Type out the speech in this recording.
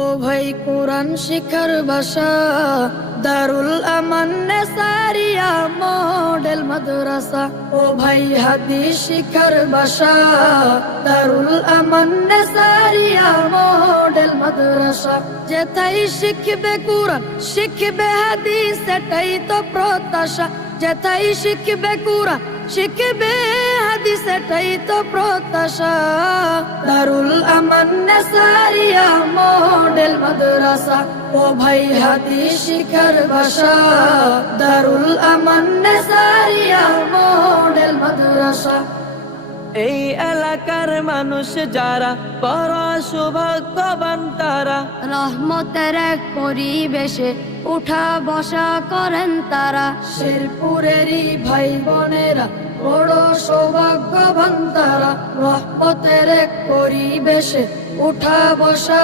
ও ভাই কোরআন শিখার ভাষা দারুল আমান নেসারিয়া মডেল মাদ্রাসা। ও ভাই হাদিস শিখার ভাষা দারুল আমান নেসারিয়া মডেল মাদ্রাসা। যেথায় শিখবে কোরআন শিখবে হাদিস সেটাই তো প্রত্যাশা। যেথায় শিখবে কোরআন শিখবে হাদিস এটাই তো প্রত্যাশা। দারুল আমান নেসারিয়া মডেল মাদ্রাসা। ও ভাই হাদিস শিখার ভাষা দারুল আমান নেসারিয়া মডেল মাদ্রাসা। এই এলাকার মানুষ যারা বড় সৌভাগ্যবান তারা, রহমতের এক পরিবেশে উঠা বসা করেন তারা। শেরপুরেরই ভাই বোনেরা বড় সৌভাগ্যবান তারা। রহমতের এক পরিবেশে উঠা বসা